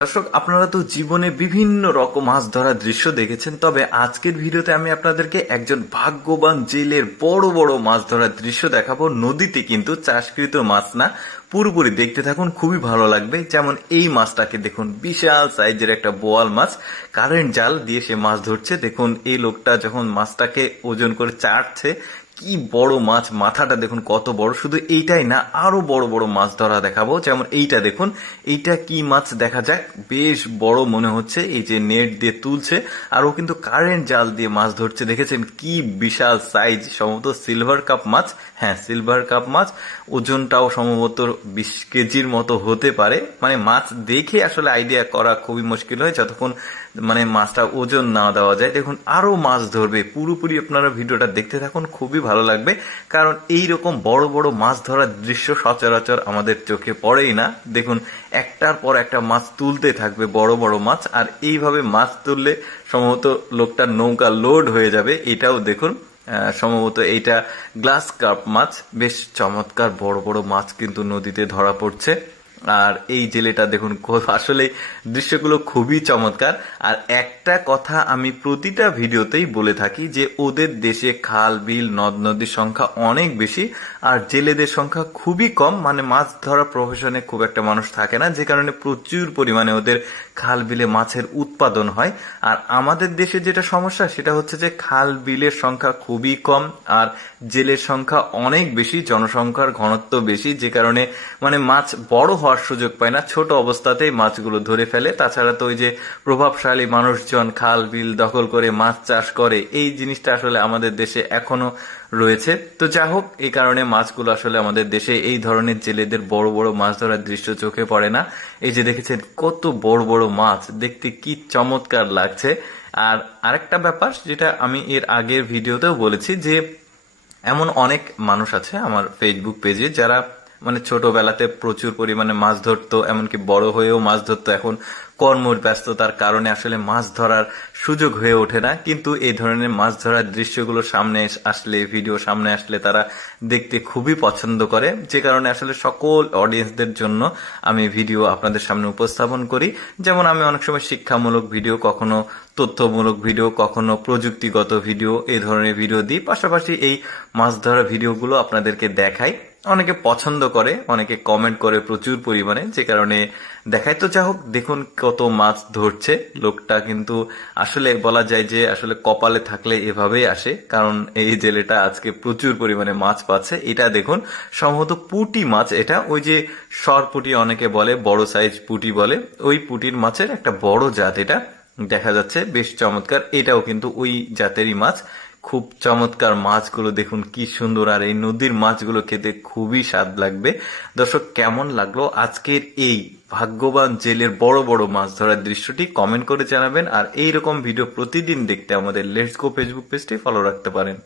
দর্শক, আপনারা তো জীবনে বিভিন্ন রকম মাছ ধরার দৃশ্য দেখেছেন, তবে আজকের ভিডিওতে আমি আপনাদেরকে একজন ভাগ্যবান জেলের বড় বড় মাছ ধরার দৃশ্য দেখাবো। নদীতে কিন্তু চাষকৃত মাছ না, পুরোপুরি দেখতে থাকুন, খুবই ভালো লাগবে। যেমন এই মাছটাকে দেখুন, বিশাল সাইজের একটা বোয়াল মাছ, কারেন্ট জাল দিয়ে সে মাছ ধরছে। দেখুন এই লোকটা যখন মাছটাকে ওজন করে চাটছে, কি বড় মাছ, মাথাটা দেখুন কত বড়। শুধু এইটাই না, আরো বড় বড় মাছ ধরা দেখাবো। যেমন এইটা দেখুন, এইটা কি মাছ দেখা যাক, বেশ বড় মনে হচ্ছে। এই যে নেট দিয়ে তুলছে, আর ও কিন্তু কারেন্ট জাল দিয়ে মাছ ধরছে। দেখেছেন কি বিশাল সাইজ, সম্ভবত সিলভার কাপ মাছ। হ্যাঁ, সিলভার কাপ মাছ। ওজনটাও সম্ভবত 20 কেজির মতো হতে পারে। মানে মাছ দেখে আসলে আইডিয়া করা খুবই মুশকিল হয় যতক্ষণ মাছটা ওজন না দেওয়া যায়। দেখুন আরো মাছ ধরবে, পুরোপুরি আপনারা ভিডিওটা দেখতে থাকুন, খুবই ভালো লাগবে। কারণ এই রকম বড় বড় মাছ ধরার দৃশ্য সচরাচর আমাদের চোখে পড়েই না। দেখুন একটার পর একটা মাছ তুলতে থাকবে, বড় বড় মাছ। আর এইভাবে মাছ তুললে সম্ভবত লোকটার নৌকা লোড হয়ে যাবে। এটাও দেখুন, সম্ভবত এইটা গ্লাস কাপ মাছ। বেশ চমৎকার বড় বড় মাছ কিন্তু নদীতে ধরা পড়ছে। আর এই জেলেটা দেখুন, আসলে দৃশ্যগুলো খুবই চমৎকার। আর একটা কথা আমি প্রতিটা ভিডিওতেই বলে থাকি যে ওদের দেশে খাল বিল নদ নদীর সংখ্যা অনেক বেশি, আর জেলেদের সংখ্যা খুবই কম। মানে মাছ ধরা প্রফেশনে খুব একটা মানুষ থাকে না, যে কারণে প্রচুর পরিমাণে ওদের খাল বিলে মাছের উৎপাদন হয়। আর আমাদের দেশে যেটা সমস্যা, সেটা হচ্ছে যে খাল বিলের সংখ্যা খুবই কম, আর জেলের সংখ্যা অনেক বেশি, জনসংখ্যার ঘনত্ব বেশি, যে কারণে মাছ বড় হওয়ার সুযোগ পায় না, ছোট অবস্থাতেই মাছগুলো ধরে ফেলে। তাছাড়া তো ওই যে প্রভাবশালী মানুষজন খাল বিল দখল করে মাছ চাষ করে, এই জিনিসটা আসলে আমাদের দেশে এখনো রয়েছে। তো যা হোক, এই কারণে মাছগুলো আসলে আমাদের দেশে এই ধরনের জেলেদের বড় বড় মাছ ধরার দৃশ্য চোখে পড়ে না। এই যে দেখেছেন কত বড় বড় মাছ, দেখতে কি চমৎকার লাগছে। আর আরেকটা ব্যাপার, যেটা আমি এর আগের ভিডিওতেও বলেছি, যে এমন অনেক মানুষ আছে আমার ফেসবুক পেজে যারা ছোটবেলাতে প্রচুর পরিমাণে মাছ ধরতো, এমনকি বড় হয়েও মাছ ধরতো। এখন কর্মর ব্যস্ততার কারণে আসলে মাছ ধরার সুযোগ হয়ে ওঠে না, কিন্তু এই ধরনের মাছ ধরার দৃশ্যগুলো সামনে আসলে, ভিডিও সামনে আসলে তারা দেখতে খুবই পছন্দ করে। যে কারণে আসলে সকল অডিয়েন্সদের জন্য আমি ভিডিও আপনাদের সামনে উপস্থাপন করি। যেমন আমি অনেক সময় শিক্ষামূলক ভিডিও, কখনো তথ্যমূলক ভিডিও, কখনো প্রযুক্তিগত ভিডিও, এই ধরনের ভিডিও দিই। পাশাপাশি এই মাছ ধরা ভিডিওগুলো আপনাদেরকে দেখাই। অনেকে পছন্দ করে, অনেকে কমেন্ট করে প্রচুর পরিমাণে, যে কারণে দেখাই। তো যা হোক, দেখুন কত মাছ ধরছে লোকটা। কিন্তু আসলে বলা যায় যে আসলে কপালে থাকলে এভাবেই আসে, কারণ এই জেলেটা আজকে প্রচুর পরিমাণে মাছ পাচ্ছে। এটা দেখুন, সম্ভবত পুঁটি মাছ। এটা ওই যে সরপুঁটি অনেকে বলে, বড় সাইজ পুঁটি বলে, ওই পুঁটির মাছের একটা বড় জাত এটা দেখা যাচ্ছে। বেশ চমৎকার, এটাও কিন্তু ওই জাতেরই মাছ। খুব চমৎকার মাছগুলো দেখুন, কি সুন্দর। আর এই নদীর মাছগুলো খেতে খুবই স্বাদ লাগবে। দর্শক, কেমন লাগলো আজকের এই ভাগ্যবান জেলের বড় বড় মাছ ধরার দৃশ্যটি কমেন্ট করে জানাবেন। আর এইরকম ভিডিও প্রতিদিন দেখতে আমাদের লেটস গো ফেসবুক পেজটি ফলো রাখতে পারেন।